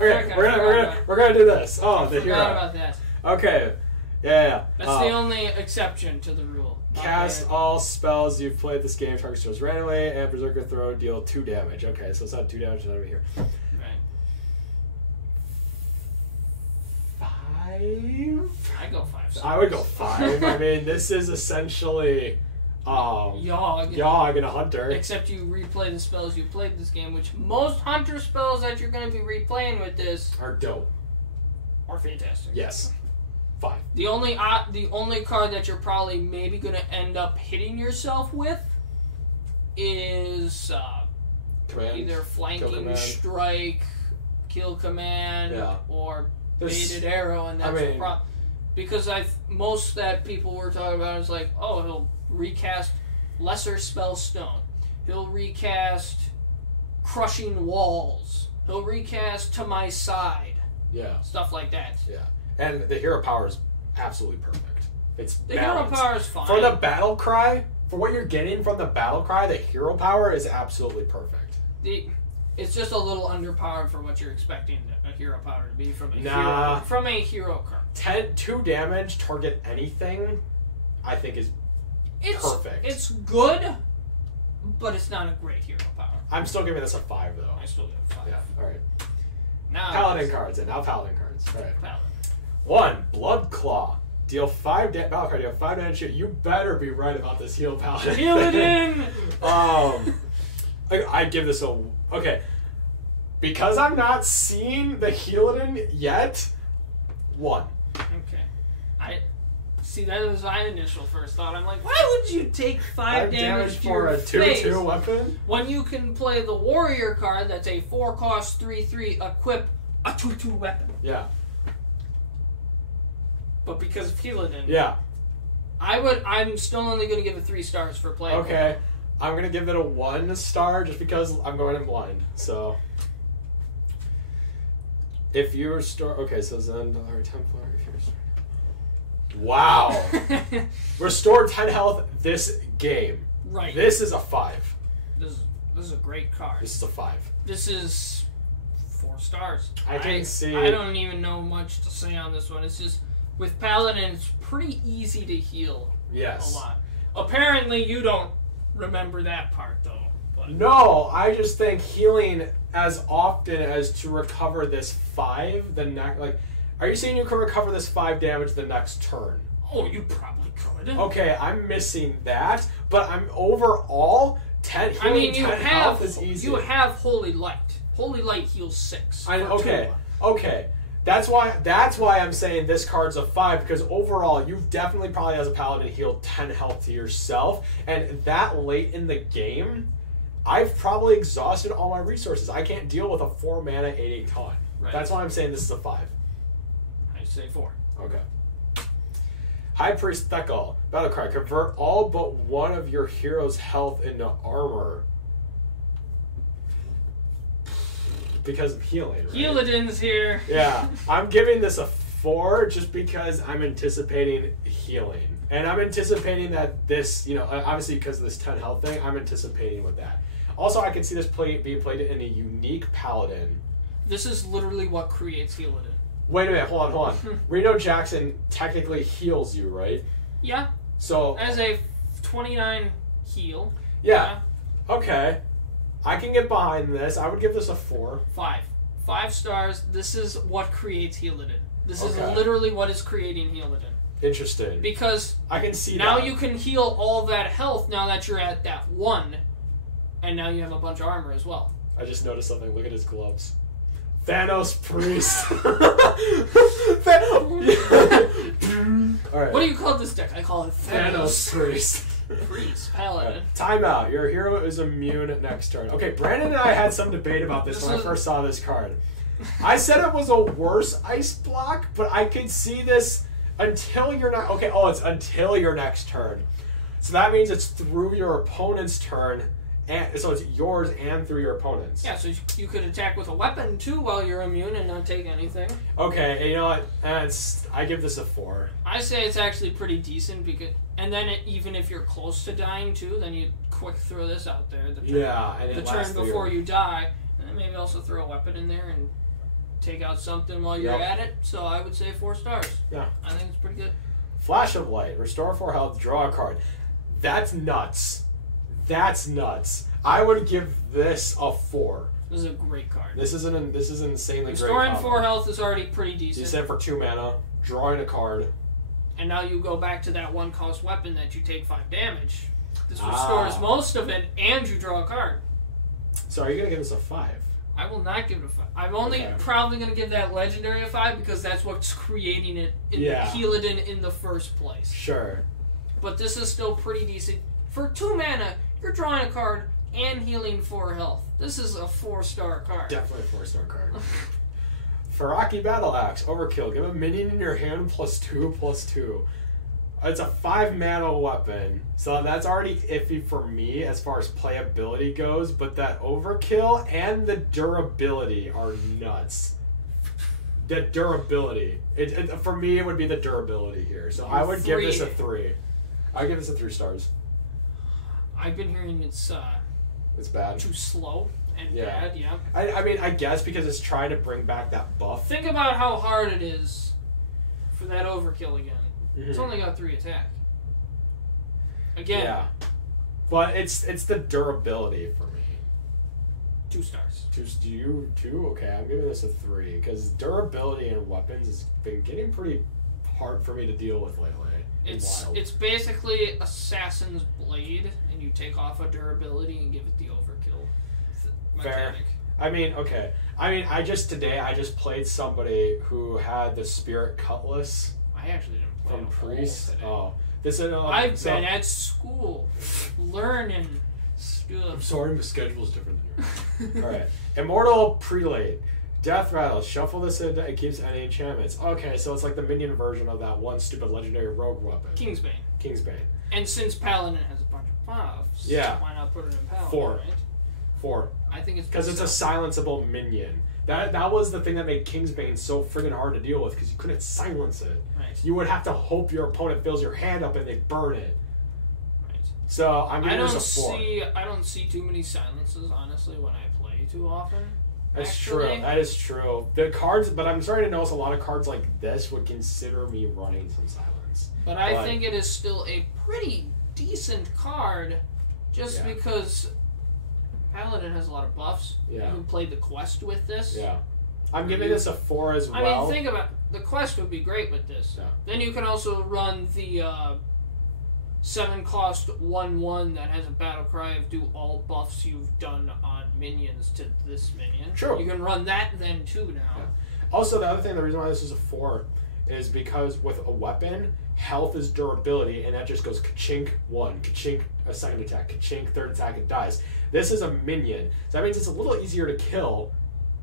Okay, we're gonna do this. Oh, the hero. Forgot about that. Okay. Yeah. That's the only exception to the rule. Cast all spells you've played this game, target stores randomly, and Berserker Throw deal 2 damage. Okay, so it's not 2 damage over here. Right. 5? I go 5 stars. I would go 5. I mean, this is essentially Yogg and a hunter. Except you replay the spells you played this game, which most hunter spells that you're going to be replaying with this are dope. Are fantastic. Yes. 5. The only card that you're probably maybe going to end up hitting yourself with is either Flanking Strike, Kill Command, or Baited Arrow, and that's the problem. Because most that people were talking about is like, oh, he'll recast Lesser Spell Stone. He'll recast Crushing Walls. He'll recast To My Side. Yeah. Stuff like that. Yeah. And the hero power is absolutely perfect. It's the balanced. Hero power is fine. For the battle cry, for what you're getting from the battle cry, the hero power is absolutely perfect. It's just a little underpowered for what you're expecting a hero power to be from a hero card. 2 damage, target anything, I think is perfect. It's good, but it's not a great hero power. I'm still giving this a 5, though. I still give it a 5. Yeah, alright. Now Paladin cards, and now Paladin cards. Alright. Paladin. 1, Blood Claw. Deal 5 damage. Battle card, deal 5 damage. You better be right about this heal Paladin. Heal it in! I give this a... Okay. Because I'm not seeing the Healadin yet, 1. Okay. See, that was my initial first thought. I'm like, why would you take 5 damage for a 2/2 weapon? When you can play the Warrior card that's a 4-cost 3/3, equip a 2/2 weapon. Yeah. But because of Healadin. Yeah. I'm still only going to give it 3 stars for playing. Okay. I'm going to give it a 1 star just because I'm going in blind. So... If you restore... Okay, so Zendar Templar... If you restore... Wow! Restore 10 health this game. Right. This is a 5. This is a great card. This is a 5. This is 4 stars. I can see... I don't even know much to say on this one. It's just... With Paladin, it's pretty easy to heal. Yes. A lot. Apparently, you don't remember that part, though. But. No, I just think healing as often as to recover this 5 the next... Like, are you saying you can recover this 5 damage the next turn? Oh, you probably could. Okay, I'm missing that, but I'm overall 10 healing 10 health is easy. You have Holy Light. Holy Light heals 6. Okay. That's why I'm saying this card's a 5, because overall you've definitely probably as a paladin healed 10 health to yourself, and that late in the game, I've probably exhausted all my resources. I can't deal with a 4 mana 8/8 taunt. Right. That's why I'm saying this is a 5. I say 4. Okay. High Priest Thekal. Battle cry. Convert all but one of your hero's health into armor. Because of healing, right? Healadin's here. Yeah. I'm giving this a 4 just because I'm anticipating healing. And I'm anticipating that this, obviously because of this 10 health thing, I'm anticipating with that. Also, I can see this being played in a unique paladin. This is literally what creates Healadin. Wait a minute, hold on. Reno Jackson technically heals you, right? Yeah. So as a 29 heal. Yeah. Okay. I can get behind this. I would give this a 4. 5. 5 stars. This is what creates Healadin. This is literally what is creating Healadin. Interesting. Because I can see now that. You can heal all that health now that you're at that 1, and now you have a bunch of armor as well. I just noticed something. Look at his gloves. Thanos Priest. Alright. What do you call this deck? I call it Thanos Priest. Priest, Paladin. Timeout. Your hero is immune next turn. Okay, Brandon and I had some debate about this when I first saw this card. I said it was a worse ice block, but I could see this until your next... Okay, it's until your next turn. So that means it's through your opponent's turn, and so it's yours and through your opponent's. Yeah, so you could attack with a weapon, too, while you're immune and not take anything. Okay, and you know what? I give this a 4. I say it's actually pretty decent, because... And then even if you're close to dying, too, then you quick throw this out there. The turn before you die, and then maybe also throw a weapon in there and take out something while you're at it. So I would say 4 stars. Yeah. I think it's pretty good. Flash of Light. Restore 4 health, draw a card. That's nuts. That's nuts. I would give this a 4. This is a great card. This is insanely great. Restoring 4 health is already pretty decent. You said for 2 mana, drawing a card. And now you go back to that 1-cost weapon that you take 5 damage. This restores most of it, and you draw a card. So are you going to give this a 5? I will not give it a 5. I'm only probably going to give that legendary a 5 because that's what's creating it in Paladin in the first place. Sure. But this is still pretty decent. For 2 mana, you're drawing a card and healing 4 health. This is a 4-star card. Definitely a 4-star card. Faraki Battle Axe. Overkill. Give a minion in your hand +2/+2. It's a 5-mana weapon. So that's already iffy for me as far as playability goes. But that overkill and the durability are nuts. The durability. For me, it would be the durability here. So I would give this a 3. I would give this a 3 stars. I've been hearing it's bad. Too slow and bad, yeah. I mean, I guess because it's trying to bring back that buff. Think about how hard it is for that overkill again. Mm-hmm. It's only got 3 attack. Again. Yeah. But it's the durability for me. 2 stars. 2? Okay, I'm giving this a 3. Because durability in weapons has been getting pretty hard for me to deal with lately. It's basically Assassin's Blade, and you take off a durability and give it the overkill mechanic. Fair. I mean, okay. I just played somebody who had the Spirit Cutlass. I actually didn't play from Priest. Today. Oh, this is. I've been at school, learning stuff. I'm sorry, my schedule's different than yours. All right, Immortal Prelate. Death Rattle. Shuffle this in. It keeps any enchantments. Okay, so it's like the minion version of that one stupid legendary rogue weapon. Kingsbane. And since Paladin has a bunch of buffs, why not put it in Paladin? 4. Right? 4. I think it's because it's a silenceable minion. That was the thing that made Kingsbane so friggin' hard to deal with because you couldn't silence it. Right. You would have to hope your opponent fills your hand up and they burn it. Right. So I'm giving this a 4. I don't see too many silences honestly when I play too often. That's true. That is true. The cards, but I'm starting to notice a lot of cards like this would consider me running some silence. But I think it is still a pretty decent card, just because Paladin has a lot of buffs. Yeah. You can play the quest with this. Yeah. I'm giving this a 4 as well. I mean, think about the quest would be great with this. Yeah. Then you can also run the 7-cost 1/1 that has a battle cry of do all buffs you've done on minions to this minion. True. You can run that then too now. Yeah. Also, the reason why this is a 4 is because with a weapon, health is durability, and that just goes ka-chink 1, ka-chink a second attack, ka-chink third attack, it dies. This is a minion, so that means it's a little easier to kill.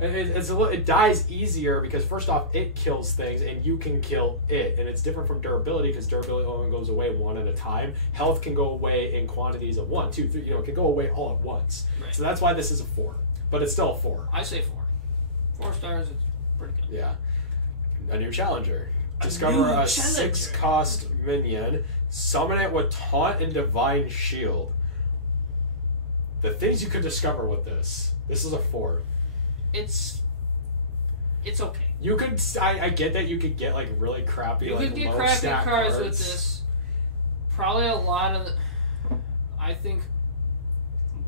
It dies easier because first off, it kills things and you can kill it, and it's different from durability because durability only goes away 1 at a time. Health can go away in quantities of 1, 2, 3. It can go away all at once. Right. So that's why this is a 4, but it's still a 4. I say 4. 4 stars is pretty good. Yeah. A new challenger. Discover a 6-cost minion. Summon it with Taunt and Divine Shield. The things you could discover with this. This is a 4. It's okay. You could. I get that you could get like really crappy. You could get crappy cards with this. Probably a lot of. I think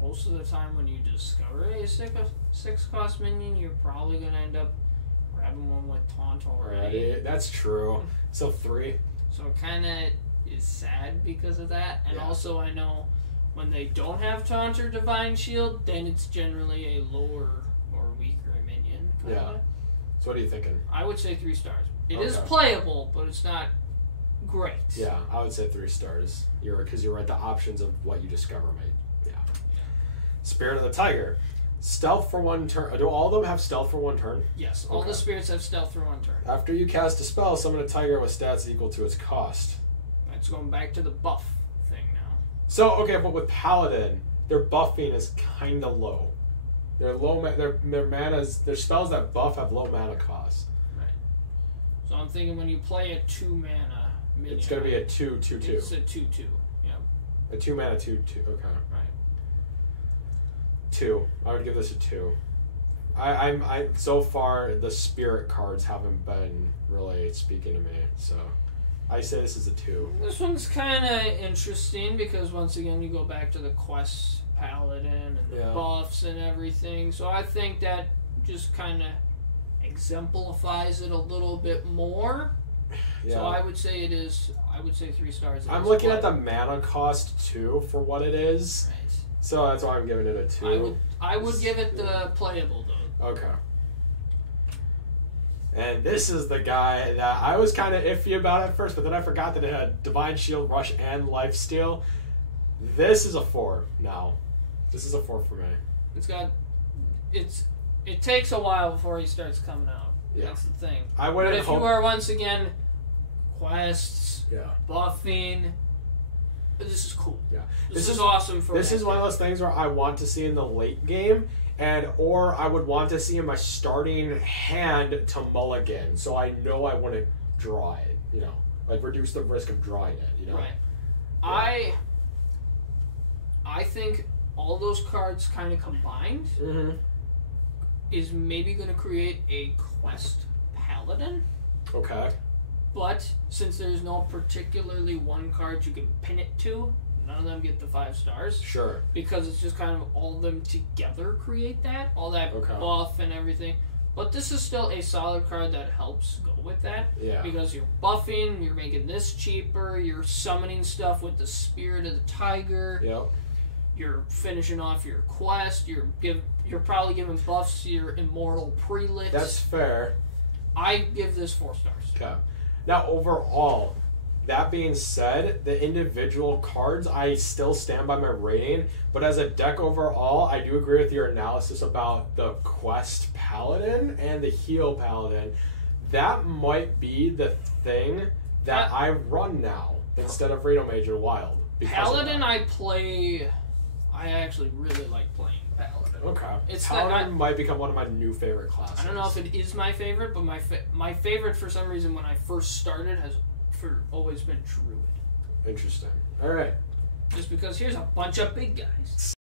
most of the time when you discover a 6-cost minion, you're probably gonna end up grabbing one with taunt already. Right. That's true. So 3. So it kind of is sad because of that, and also I know when they don't have taunt or divine shield, then it's generally a lower or weaker minion. Yeah. So what are you thinking? I would say 3 stars. It is playable, but it's not great. Yeah, I would say 3 stars. Because you're right. The options of what you discover might. Yeah. Spirit of the Tiger. Stealth for 1 turn. Do all of them have stealth for 1 turn? Yes, all the spirits have stealth for 1 turn. After you cast a spell, summon a tiger with stats equal to its cost. That's going back to the buff thing now. So, okay, but with Paladin, their buffing is kind of low. Their mana's, their spells that buff have low mana cost. Right. So I'm thinking when you play a 2-mana minion, it's going to be a 2/2/2. It's a 2/2. Yeah. A 2-mana 2/2. Okay. Right. 2. I would give this a 2. I so far the spirit cards haven't been really speaking to me, so I say this is a 2. This one's kind of interesting because once again you go back to the quest paladin and the buffs and everything. So I think that just kind of exemplifies it a little bit more. Yeah. So I would say it is. I would say 3 stars. I'm looking at the mana cost too for what it is. Right. So that's why I'm giving it a 2. I would give it the playable though. Okay. And this is the guy that I was kind of iffy about at first, but then I forgot that it had Divine Shield, Rush, and Lifesteal. This is a 4 now. This is a 4 for me. It takes a while before he starts coming out. Yeah. That's the thing. But if you are once again quests, buffing, this is cool. Yeah. This is awesome for This is one of those things where I want to see in the late game, or I would want to see in my starting hand to mulligan, so I know I want to draw it, like reduce the risk of drawing it, Right. Yeah. I think all those cards kind of combined is maybe going to create a quest paladin. Okay. But since there's no particularly one card you can pin it to, none of them get the 5 stars. Sure. Because it's just kind of all of them together create that, all that buff and everything. But this is still a solid card that helps go with that. Yeah. Because you're buffing, you're making this cheaper, you're summoning stuff with the Spirit of the Tiger. Yep. You're finishing off your quest. You're probably giving buffs to your immortal prelates. That's fair. I give this 4 stars. Okay. Now, overall, that being said, the individual cards, I still stand by my rating. But as a deck overall, I do agree with your analysis about the Quest Paladin and the Heal Paladin. That might be the thing that I run now instead of Rado Major Wild. Paladin I actually really like playing Paladin. Okay. Paladin might become one of my new favorite classes. I don't know if it is my favorite, but my favorite for some reason when I first started has always been Druid. Interesting. All right. Just because here's a bunch of big guys.